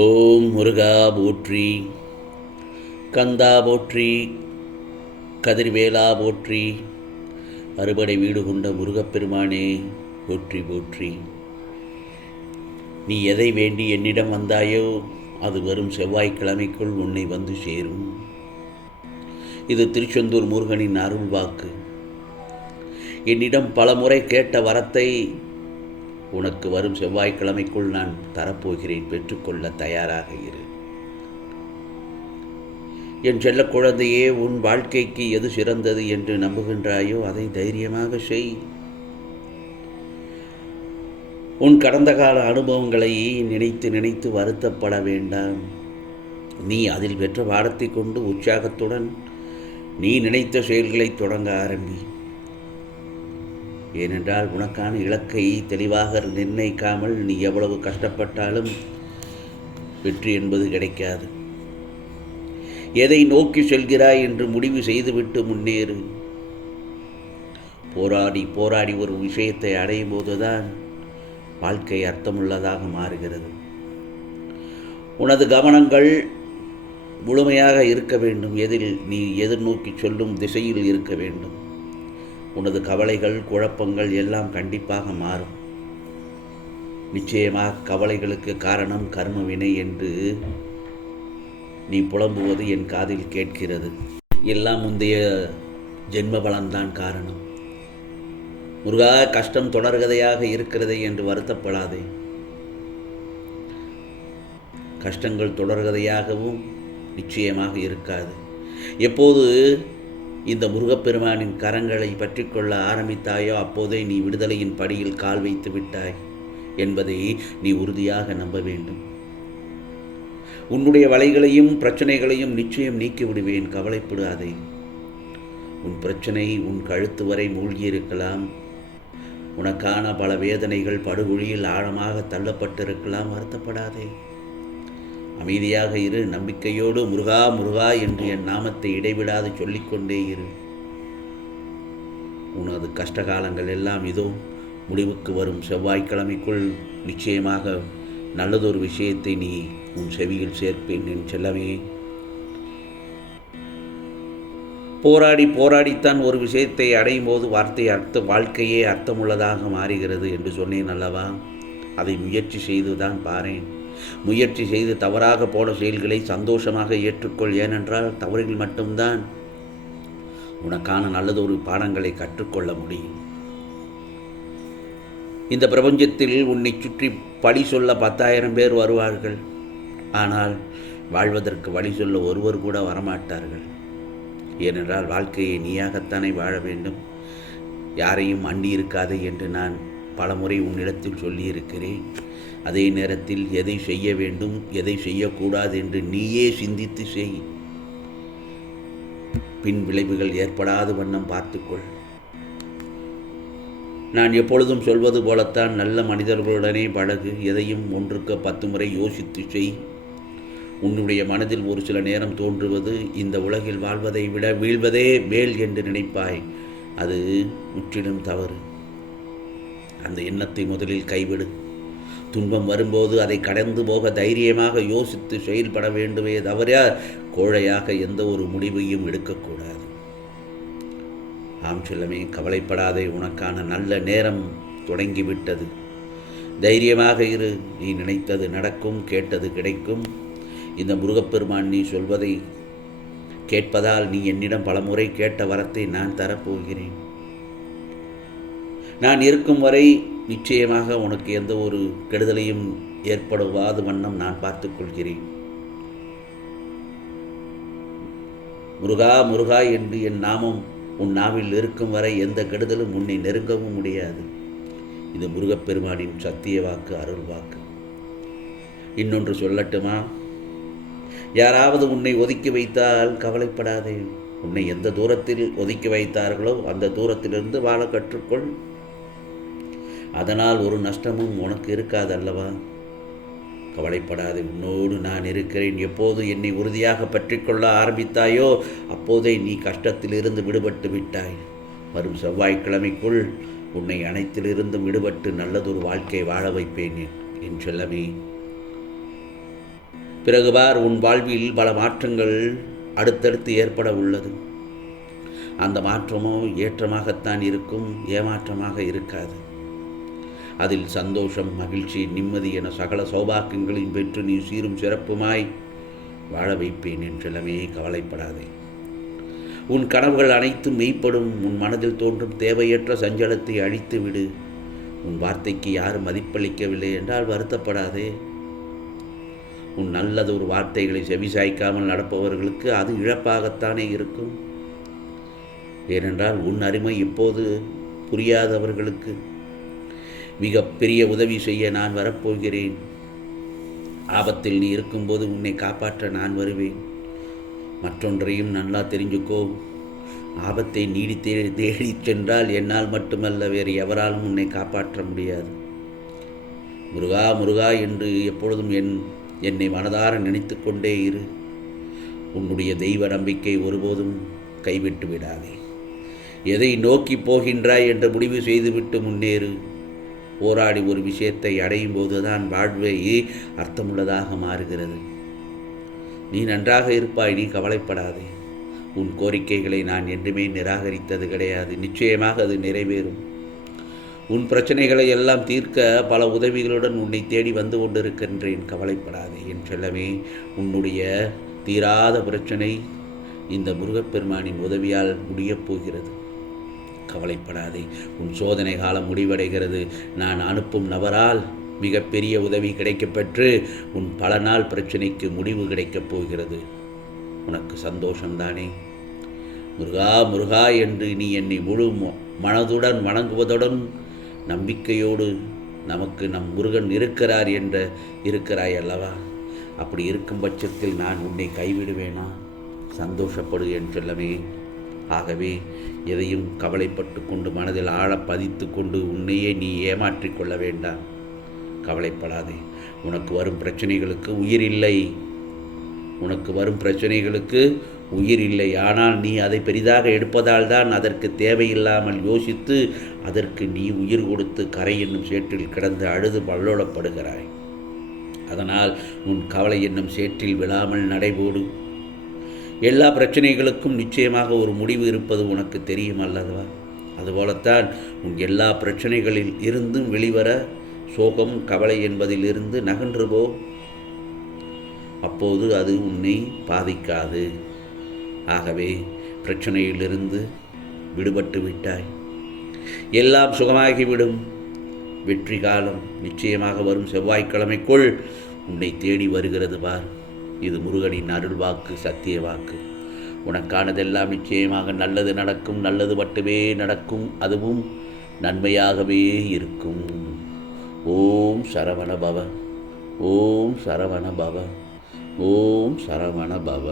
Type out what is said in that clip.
ஓம் முருகா போற்றி, கந்தா போற்றி, கதிர்வேலா போற்றி, அறுபடை வீடு கொண்ட முருகப்பெருமானே போற்றி போற்றி. நீ எதை வேண்டி என்னிடம் வந்தாயோ அது வரும் செவ்வாய்க்கிழமைக்குள் உன்னை வந்து சேரும். இது திருச்செந்தூர் முருகனின் அருள் வாக்கு. என்னிடம் பலமுறை கேட்ட வரத்தை உனக்கு வரும் செவ்வாய்க்கிழமைக்குள் நான் தரப்போகிறேன். பெற்றுக்கொள்ள தயாராக இரு. என் செல்ல குழந்தையே, உன் வாழ்க்கைக்கு எது சிறந்தது என்று நம்புகின்றாயோ அதை தைரியமாக செய். உன் கடந்த கால அனுபவங்களை நினைத்து நினைத்து வருத்தப்பட வேண்டாம். நீ அதில் பெற்ற பாடத்தை கொண்டு உற்சாகத்துடன் நீ நினைத்த செயல்களை தொடங்க ஆரம்பி. ஏனென்றால் உனக்கான இலக்கை தெளிவாக நிர்ணயிக்காமல் நீ எவ்வளவு கஷ்டப்பட்டாலும் வெற்றி என்பது கிடைக்காது. எதை நோக்கி செல்கிறாய் என்று முடிவு செய்துவிட்டு முன்னேறு. போராடி போராடி ஒரு விஷயத்தை அடையும் போதுதான் வாழ்க்கை அர்த்தமுள்ளதாக மாறுகிறது. உனது கவனங்கள் முழுமையாக இருக்க வேண்டும். எதில் நீ எதிர்நோக்கி சொல்லும் திசையில் இருக்க வேண்டும். உனது கவலைகள் குழப்பங்கள் எல்லாம் கண்டிப்பாக மாறும். நிச்சயமாக கவலைகளுக்கு காரணம் கர்ம வினை என்று நீ புலம்புவது என் காதில் கேட்கிறது. எல்லாம் முந்தைய ஜென்ம பலன்தான் காரணம். முருகா, கஷ்டம் தொடர்கதையாக இருக்கிறதே என்று வருத்தப்படாதே. கஷ்டங்கள் தொடர்கதையாகவும் நிச்சயமாக இருக்காது. எப்போது இந்த முருகப்பெருமானின் கரங்களை பற்றி கொள்ள ஆரம்பித்தாயோ அப்போதே நீ விடுதலையின் படியில் கால் வைத்து விட்டாய் என்பதை நீ உறுதியாக நம்ப வேண்டும். உன்னுடைய வலைகளையும் பிரச்சனைகளையும் நிச்சயம் நீக்கி விடுவேன். கவலைப்படாதே. உன் பிரச்சனை உன் கழுத்து வரை மூழ்கியிருக்கலாம். உனக்கான பல வேதனைகள் படுகொழியில் ஆழமாக தள்ளப்பட்டிருக்கலாம். வருத்தப்படாதே. அமைதியாக இரு. நம்பிக்கையோடு முருகா முருகா என்று என் நாமத்தை இடைவிடாது சொல்லிக்கொண்டே இரு. உனது கஷ்டகாலங்கள் எல்லாம் இதோ முடிவுக்கு வரும் செவ்வாய்க்கிழமைக்குள் நிச்சயமாக நல்லதொரு விஷயத்தை நீ உன் செவியில் சேர்ப்பேன் என் செல்லவே. போராடி போராடித்தான் ஒரு விஷயத்தை அடையும் போது வாழ்க்கையே அர்த்தமுள்ளதாக மாறுகிறது என்று சொன்னேன் அல்லவா? அதை முயற்சி செய்துதான் பாரேன். முயற்சி செய்து தவறாக போன செயல்களை சந்தோஷமாக ஏற்றுக்கொள். ஏனென்றால் தவறில் மட்டும்தான் உனக்கான நல்லதொரு பாடங்களை கற்றுக்கொள்ள முடியும். இந்த பிரபஞ்சத்தில் உன்னை சுற்றி பழி சொல்ல 10,000 பேர் வருவார்கள். ஆனால் வாழ்வதற்கு வழி சொல்ல ஒருவர் கூட வரமாட்டார்கள். ஏனென்றால் வாழ்க்கையை நீயாகத்தானே வாழ வேண்டும். யாரையும் அண்டி இருக்காதே என்று நான் பலமுறை உன்னிடத்தில் சொல்லியிருக்கிறேன். அதே நேரத்தில் எதை செய்ய வேண்டும் எதை செய்யக்கூடாது என்று நீயே சிந்தித்து செய். பின் விளைவுகள் ஏற்படாத வண்ணம் பார்த்துக்கொள். நான் எப்பொழுதும் சொல்வது போலத்தான் நல்ல மனிதர்களுடனே பழகு. எதையும் 1க்கு 10 முறை யோசித்து செய். உன்னுடைய மனதில் ஒரு சில நேரம் தோன்றுவது இந்த உலகில் வாழ்வதை விட வீழ்வதே மேல் என்று நினைப்பாய். அது முற்றிலும் தவறு. அந்த எண்ணத்தை முதலில் கைவிடு. துன்பம் வரும்போது அதை கடந்து போக தைரியமாக யோசித்து செயல்பட வேண்டுமே தவிர கோழையாக எந்த ஒரு முடிவையும் எடுக்கக்கூடாது. ஆம் செல்லமே, கவலைப்படாதே. உனக்கான நல்ல நேரம் தொடங்கிவிட்டது. தைரியமாக இரு. நீ நினைத்தது நடக்கும், கேட்டது கிடைக்கும். இந்த முருகப்பெருமான் நீ சொல்வதை கேட்பதால் நீ என்னிடம் பலமுறை கேட்ட வரத்தை நான் தரப்போகிறேன். நான் இருக்கும் வரை நிச்சயமாக உனக்கு எந்த ஒரு கெடுதலையும் ஏற்படுவாத வண்ணம் நான் பார்த்துக்கொள்கிறேன். முருகா முருகா என்று என் நாமம் உன் நாவில் இருக்கும் வரை எந்த கெடுதலும் உன்னை நெருங்கவும் முடியாது. இது முருகப்பெருமானின் சத்திய வாக்கு, அருள் வாக்கு. இன்னொன்று சொல்லட்டுமா? யாராவது உன்னை ஒதுக்கி வைத்தால் கவலைப்படாதே. உன்னை எந்த தூரத்தில் ஒதுக்கி வைத்தார்களோ அந்த தூரத்திலிருந்து வாழ கற்றுக்கொள். அதனால் ஒரு நஷ்டமும் உனக்கு இருக்காதல்லவா? கவலைப்படாதே. உன்னோடு நான் இருக்கிறேன். எப்போது என்னை உறுதியாக பற்றி கொள்ள ஆரம்பித்தாயோ அப்போதே நீ கஷ்டத்திலிருந்து விடுபட்டு விட்டாய். வரும் செவ்வாய்க்கிழமைக்குள் உன்னை அனைத்திலிருந்தும் விடுபட்டு நல்லதொரு வாழ்க்கை வாழ வைப்பேன் என் செல்லமே. பிறகு பார், உன் வாழ்வில் பல மாற்றங்கள் அடுத்தடுத்து ஏற்பட உள்ளது. அந்த மாற்றமோ ஏற்றமாகத்தான் இருக்கும், ஏமாற்றமாக இருக்காது. அதில் சந்தோஷம், மகிழ்ச்சி, நிம்மதி என சகல சௌபாக்கியங்களையும் பெற்று நீ சீரும் சிறப்புமாய் வாழ வைப்பேன் என்றெல்லாமே கவலைப்படாதே. உன் கனவுகள் அனைத்தும் மெய்ப்படும். உன் மனதில் தோன்றும் தேவையற்ற சஞ்சலத்தை அழித்து விடு. உன் வார்த்தைக்கு யாரும் மதிப்பளிக்கவில்லை என்றால் வருத்தப்படாதே. உன் நல்லதொரு வார்த்தைகளை செவிசாய்க்காமல் நடப்பவர்களுக்கு அது இழப்பாகத்தானே இருக்கும். ஏனென்றால் உன் அருமை இப்போது புரியாதவர்களுக்கு மிக பெரிய உதவி செய்ய நான் வரப்போகிறேன். ஆபத்தில் நீ இருக்கும்போது உன்னை காப்பாற்ற நான் வருவேன். மற்றொன்றையும் நல்லா தெரிஞ்சுக்கோ, ஆபத்தை தேடி சென்றால் என்னால் மட்டுமல்ல, வேறு எவராலும் உன்னை காப்பாற்ற முடியாது. முருகா முருகா என்று எப்பொழுதும் என்னை மனதார நினைத்து கொண்டே இரு. உன்னுடைய தெய்வ நம்பிக்கை ஒருபோதும் கைவிட்டு விடாதே. எதை நோக்கி போகின்றாய் என்று முடிவு செய்துவிட்டு முன்னேறு. போராடி ஒரு விஷயத்தை அடையும் போதுதான் வாழ்வை அர்த்தமுள்ளதாக மாறுகிறது. நீ நன்றாக இருப்பாய், நீ கவலைப்படாதே. உன் கோரிக்கைகளை நான் என்றுமே நிராகரித்தது கிடையாது. நிச்சயமாக அது நிறைவேறும். உன் பிரச்சனைகளை எல்லாம் தீர்க்க பல உதவிகளுடன் உன்னை தேடி வந்து கொண்டிருக்கின்றேன். கவலைப்படாதே என் செல்லமே. உன்னுடைய தீராத பிரச்சனை இந்த முருகப்பெருமானின் உதவியால் முடியப் போகிறது. கவலைப்படாதே. உன் சோதனை காலம் முடிவடைகிறது. நான் அனுப்பும் நபரால் மிகப்பெரிய உதவி கிடைக்கப்பெற்று உன் பல நாள் பிரச்சனைக்கு முடிவு கிடைக்கப் போகிறது. உனக்கு சந்தோஷம்தானே? முருகா முருகா என்று நீ என்னை முழு மனதுடன் வணங்குவதுடன் நம்பிக்கையோடு நமக்கு நம் முருகன் இருக்கிறார் இருக்கிறாய் அல்லவா? அப்படி இருக்கும் பட்சத்தில் நான் உன்னை கைவிடுவேனா? சந்தோஷப்படு என் செல்லமே. ஆகவே எதையும் கவலைப்பட்டு கொண்டு மனதில் ஆழ பதித்து கொண்டு உன்னையே நீ ஏமாற்றிக் கொள்ள வேண்டாம். கவலைப்படாதே. உனக்கு வரும் பிரச்சனைகளுக்கு உயிர் இல்லை. உயிர் இல்லை. ஆனால் நீ அதை பெரிதாக எடுப்பதால் தான் அதற்கு தேவையில்லாமல் யோசித்து அதற்கு நீ உயிர் கொடுத்து கரை என்னும் சேற்றில் கிடந்து அழுது பல்லோலப்படுகிறாய். அதனால் உன் கவலை என்னும் சேற்றில் விழாமல் நடைபோடு. எல்லா பிரச்சனைகளுக்கும் நிச்சயமாக ஒரு முடிவு இருப்பது உனக்கு தெரியும் அல்லவா? அதுபோலத்தான் உன் எல்லா பிரச்சனைகளில் இருந்தும் வெளிவர சோகம், கவலை என்பதிலிருந்து நகன்று போ. அப்போது அது உன்னை பாதிக்காது. ஆகவே பிரச்சனையிலிருந்து விடுபட்டு விட்டாய். எல்லாம் சுகமாகிவிடும். வெற்றி காலம் நிச்சயமாக வரும் செவ்வாய்க்கிழமைக்குள் உன்னை தேடி வருகிறது பார். இது முருகனின் அருள் வாக்கு, சத்திய வாக்கு. உனக்கானதெல்லாம் நிச்சயமாக நல்லது நடக்கும். நல்லது மட்டுமே நடக்கும். அதுவும் நன்மையாகவே இருக்கும். ஓம் சரவண பவ. ஓம் சரவண பவ. ஓம் சரவண பவ.